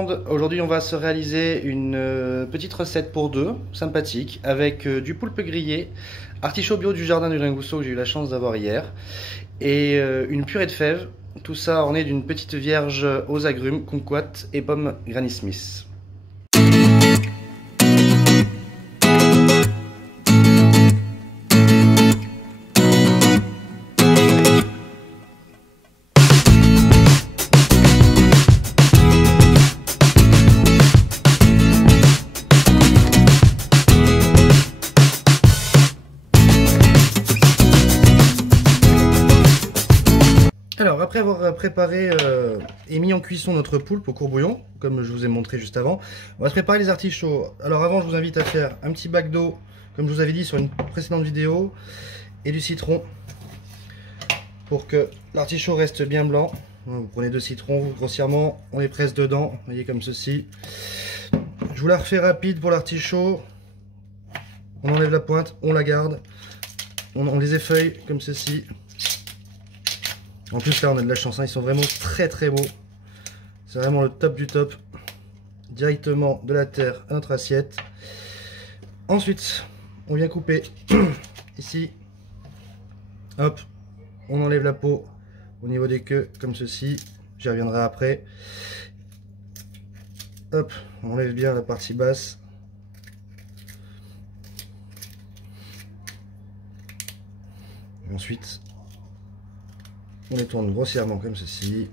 monde, aujourd'hui on va se réaliser une petite recette pour deux, sympathique, avec du poulpe grillé, artichaut bio du jardin du Lingousseau que j'ai eu la chance d'avoir hier, et une purée de fèves, tout ça orné d'une petite vierge aux agrumes, kumquat et pommes Granny Smith. Alors, après avoir préparé et mis en cuisson notre poulpe au courbouillon, comme je vous ai montré juste avant, on va se préparer les artichauts. Alors avant, je vous invite à faire un petit bac d'eau, comme je vous avais dit sur une précédente vidéo, et du citron, pour que l'artichaut reste bien blanc. Vous prenez 2 citrons, grossièrement, on les presse dedans, vous voyez, comme ceci. Je vous la refais rapide pour l'artichaut. On enlève la pointe, on la garde, on les effeuille comme ceci. En plus là on a de la chance, hein, ils sont vraiment très très beaux. C'est vraiment le top du top. Directement de la terre à notre assiette. Ensuite, on vient couper ici. Hop, on enlève la peau au niveau des queues comme ceci. J'y reviendrai après. Hop, on enlève bien la partie basse. Et ensuite, on les tourne grossièrement comme ceci.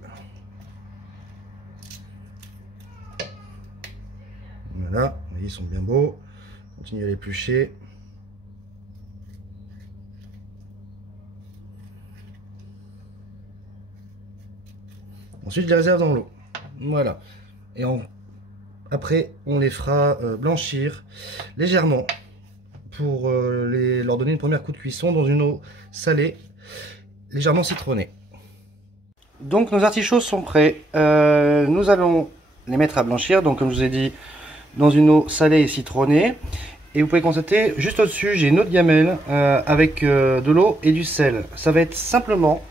Voilà, vous voyez, ils sont bien beaux. Continuez à l'éplucher. Ensuite, je les réserve dans l'eau. Voilà. Et après, on les fera blanchir légèrement pour leur donner une première coup de cuisson dans une eau salée, légèrement citronnée. Donc nos artichauts sont prêts, nous allons les mettre à blanchir, donc comme je vous ai dit, dans une eau salée et citronnée. Et vous pouvez constater, juste au-dessus, j'ai une autre gamelle avec de l'eau et du sel. Ça va être simplement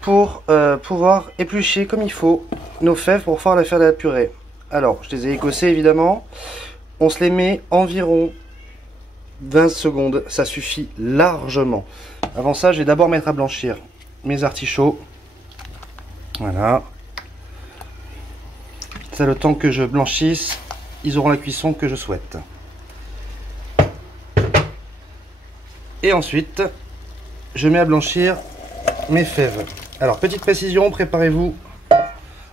pour pouvoir éplucher comme il faut nos fèves pour pouvoir faire de la purée. Alors, je les ai écossées évidemment, on se les met environ 20 secondes, ça suffit largement. Avant ça, je vais d'abord mettre à blanchir mes artichauts. Voilà. C'est le temps que je blanchisse, ils auront la cuisson que je souhaite. Et ensuite, je mets à blanchir mes fèves. Alors, petite précision, préparez-vous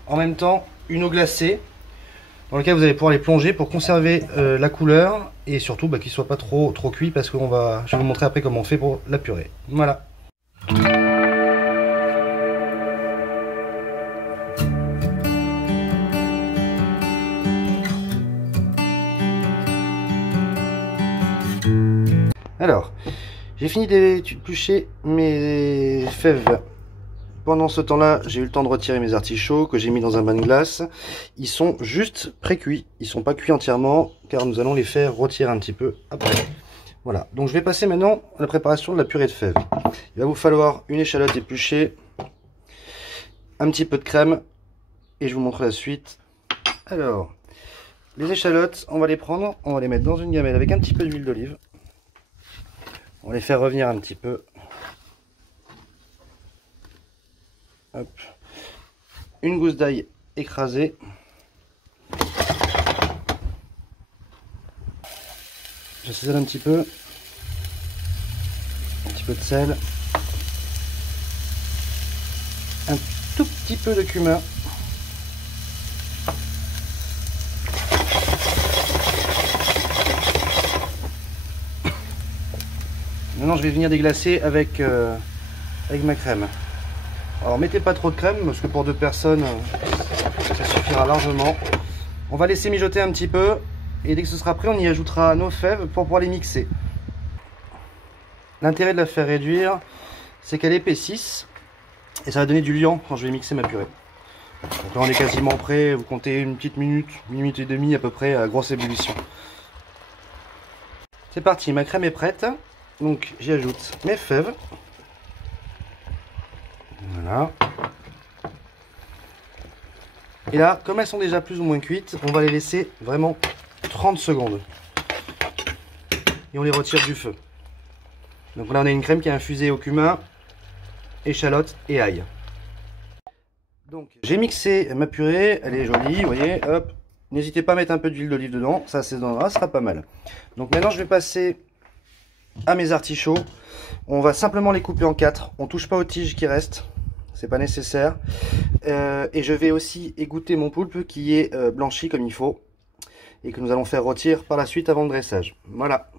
en même temps une eau glacée dans laquelle vous allez pouvoir les plonger pour conserver la couleur et surtout qu'ils ne soient pas trop cuits, parce que je vais vous montrer après comment on fait pour la purée. Voilà. Alors, j'ai fini d'éplucher mes fèves. Pendant ce temps-là, j'ai eu le temps de retirer mes artichauts que j'ai mis dans un bain de glace. Ils sont juste pré-cuits. Ils ne sont pas cuits entièrement car nous allons les faire retirer un petit peu après. Voilà, donc je vais passer maintenant à la préparation de la purée de fèves. Il va vous falloir une échalote épluchée, un petit peu de crème et je vous montre la suite. Alors, les échalotes, on va les prendre, on va les mettre dans une gamelle avec un petit peu d'huile d'olive. On va les faire revenir un petit peu. Hop. Une gousse d'ail écrasée. J'assaisonne un petit peu. Un petit peu de sel. Un tout petit peu de cumin. Maintenant je vais venir déglacer avec ma crème. Alors mettez pas trop de crème parce que pour 2 personnes ça suffira largement. On va laisser mijoter un petit peu et dès que ce sera prêt on y ajoutera nos fèves pour pouvoir les mixer. L'intérêt de la faire réduire, c'est qu'elle épaississe et ça va donner du liant quand je vais mixer ma purée. Donc là on est quasiment prêt, vous comptez une petite minute, 1 minute et demie à peu près à grosse ébullition. C'est parti, ma crème est prête. Donc j'y ajoute mes fèves. Voilà. Et là, comme elles sont déjà plus ou moins cuites, on va les laisser vraiment 30 secondes. Et on les retire du feu. Donc là, on a une crème qui est infusée au cumin, échalote et ail. Donc j'ai mixé ma purée, elle est jolie, vous voyez, hop. N'hésitez pas à mettre un peu d'huile d'olive dedans, ça assaisonnera, ce sera pas mal. Donc maintenant, je vais passer à mes artichauts. On va simplement les couper en 4. On touche pas aux tiges qui restent, c'est pas nécessaire. Et je vais aussi égoutter mon poulpe qui est blanchi comme il faut et que nous allons faire rôtir par la suite avant le dressage. Voilà.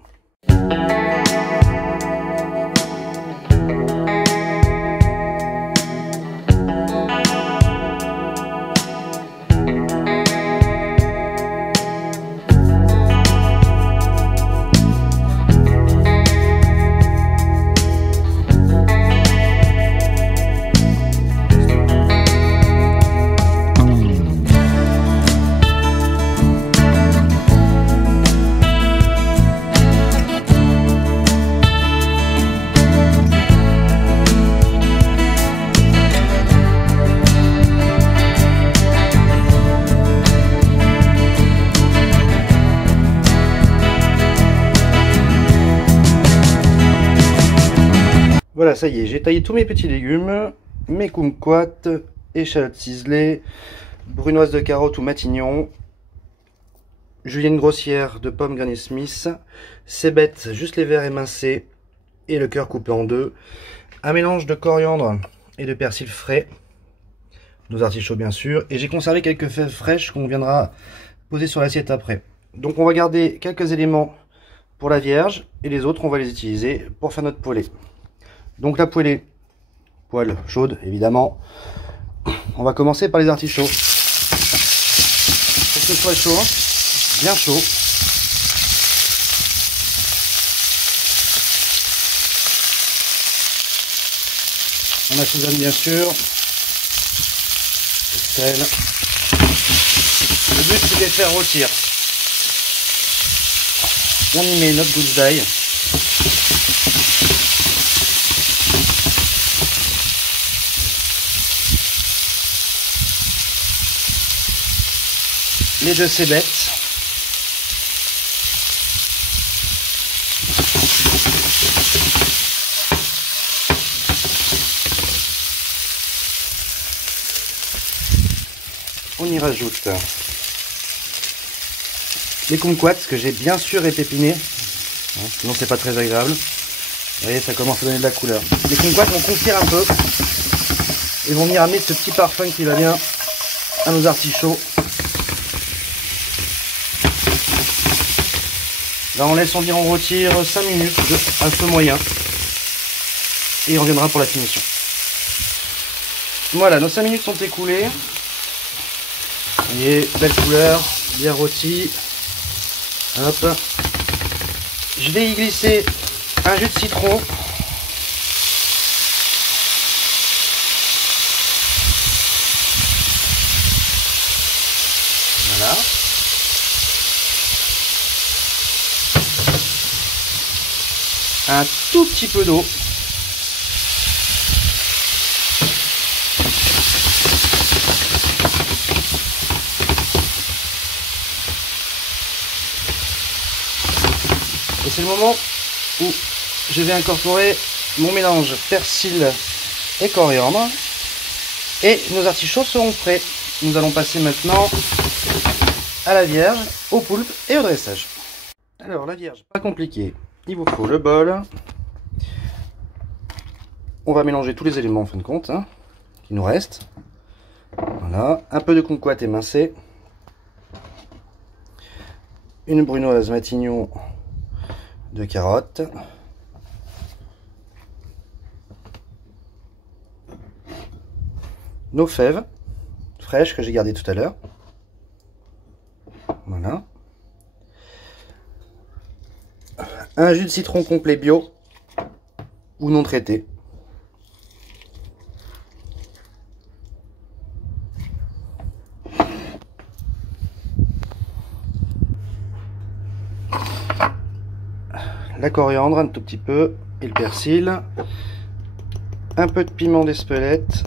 Voilà, ça y est, j'ai taillé tous mes petits légumes, mes kumquats, échalotes ciselées, brunoise de carottes ou matignon, julienne grossière de pommes Granny Smith, cébettes, juste les verts émincés et le cœur coupé en deux, un mélange de coriandre et de persil frais, nos artichauts bien sûr, et j'ai conservé quelques fèves fraîches qu'on viendra poser sur l'assiette après. Donc on va garder quelques éléments pour la vierge et les autres on va les utiliser pour faire notre poêlée. Donc la poêlée, poêle chaude évidemment. On va commencer par les artichauts. Pour que ce soit chaud, bien chaud. On assaisonne bien sûr. Sel. Le but c'est de les faire rôtir. On y met notre gousse d'ail. Les deux cébettes. On y rajoute les kumquats que j'ai bien sûr épépinés, sinon c'est pas très agréable. Vous voyez, ça commence à donner de la couleur. Les kumquats vont confire un peu et vont venir amener ce petit parfum qui va bien à nos artichauts. Là on laisse environ rôtir 5 minutes à feu moyen et on reviendra pour la finition. Voilà, nos 5 minutes sont écoulées. Vous voyez, belle couleur, bien rôti. Hop. Je vais y glisser un jus de citron. Voilà. Un tout petit peu d'eau. Et c'est le moment où je vais incorporer mon mélange persil et coriandre. Et nos artichauts seront prêts. Nous allons passer maintenant à la vierge, au poulpe et au dressage. Alors la vierge, pas compliqué. Il vous faut le bol. On va mélanger tous les éléments en fin de compte, qui nous restent. Voilà, un peu de kumquat émincé. Une brunoise matignon de carottes. Nos fèves fraîches que j'ai gardées tout à l'heure. Voilà. Un jus de citron complet bio ou non traité. La coriandre un tout petit peu et le persil. Un peu de piment d'Espelette.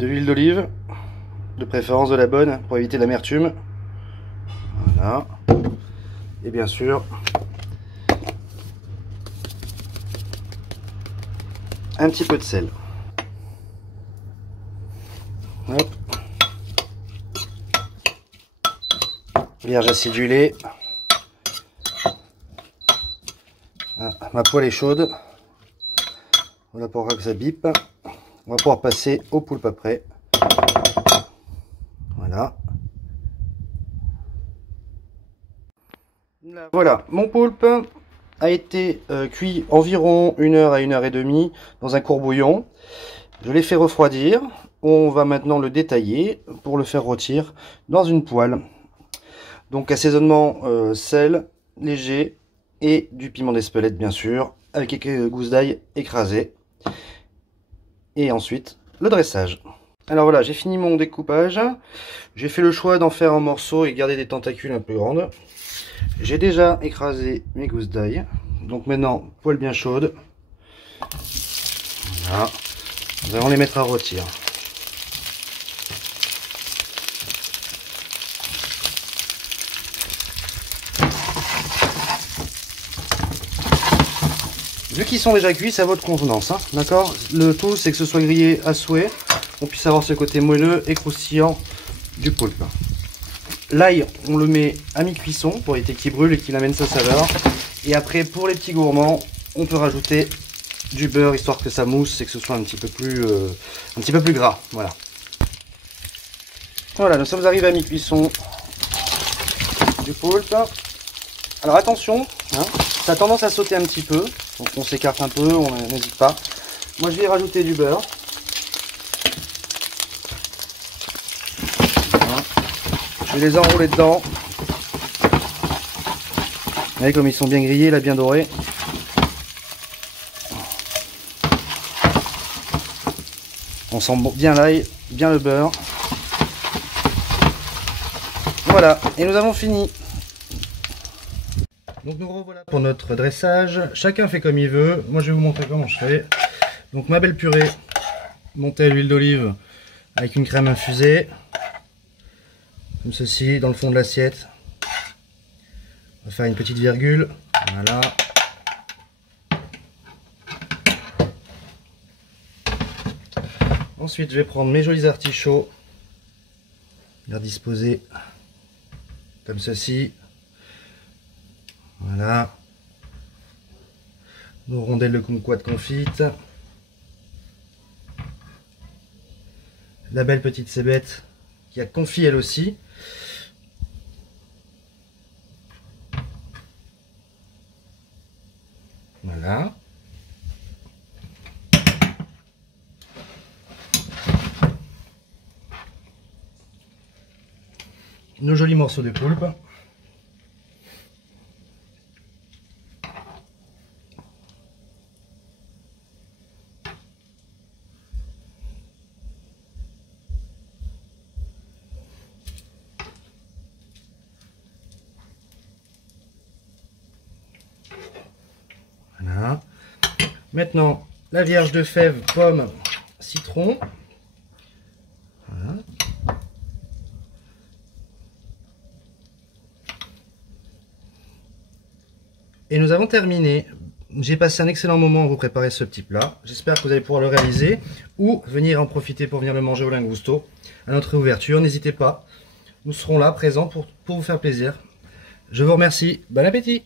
de l'huile d'olive, de préférence de la bonne pour éviter l'amertume. Voilà. Et bien sûr, un petit peu de sel. Hop. Vierge acidulée. Ah, ma poêle est chaude. Voilà pourquoi que ça bipe. On va pouvoir passer au poulpe après. Voilà. Voilà, mon poulpe a été cuit environ 1 heure à 1 heure et demie dans un courbouillon. Je l'ai fait refroidir. On va maintenant le détailler pour le faire rôtir dans une poêle. Donc assaisonnement sel léger et du piment d'Espelette bien sûr, avec quelques gousses d'ail écrasées. Et ensuite le dressage. Alors voilà, j'ai fini mon découpage. J'ai fait le choix d'en faire en morceaux et garder des tentacules un peu grandes. J'ai déjà écrasé mes gousses d'ail. Donc maintenant, poêle bien chaude. Voilà. Nous allons les mettre à rôtir. Vu qu'ils sont déjà cuits, c'est à votre convenance, hein, d'accord? Le tout, c'est que ce soit grillé à souhait, on puisse avoir ce côté moelleux et croustillant du poulpe. L'ail, on le met à mi-cuisson pour éviter qu'il brûle et qu'il amène sa saveur. Et après, pour les petits gourmands, on peut rajouter du beurre histoire que ça mousse et que ce soit un petit peu plus gras. Voilà. Voilà, nous sommes arrivés à mi-cuisson du poulpe. Alors attention, hein, ça a tendance à sauter un petit peu, donc on s'écarte un peu, on n'hésite pas. Moi je vais rajouter du beurre. Voilà. Je vais les enrouler dedans. Vous voyez comme ils sont bien grillés, là bien dorés. On sent bien l'ail, bien le beurre. Voilà, et nous avons fini. Donc nous revoilà pour notre dressage. Chacun fait comme il veut. Moi je vais vous montrer comment je fais. Donc ma belle purée montée à l'huile d'olive avec une crème infusée. Comme ceci dans le fond de l'assiette. On va faire une petite virgule. Voilà. Ensuite je vais prendre mes jolis artichauts. Les disposer comme ceci. Voilà, nos rondelles de kumquat confites, la belle petite cébette qui a confit elle aussi, voilà, nos jolis morceaux de poulpe. Voilà. Maintenant, la vierge de fèves, pomme, citron. Voilà. Et nous avons terminé. J'ai passé un excellent moment à vous préparer ce petit plat. J'espère que vous allez pouvoir le réaliser ou venir en profiter pour venir le manger au Lingusto à notre ouverture. N'hésitez pas, nous serons là présents pour vous faire plaisir. Je vous remercie. Bon appétit!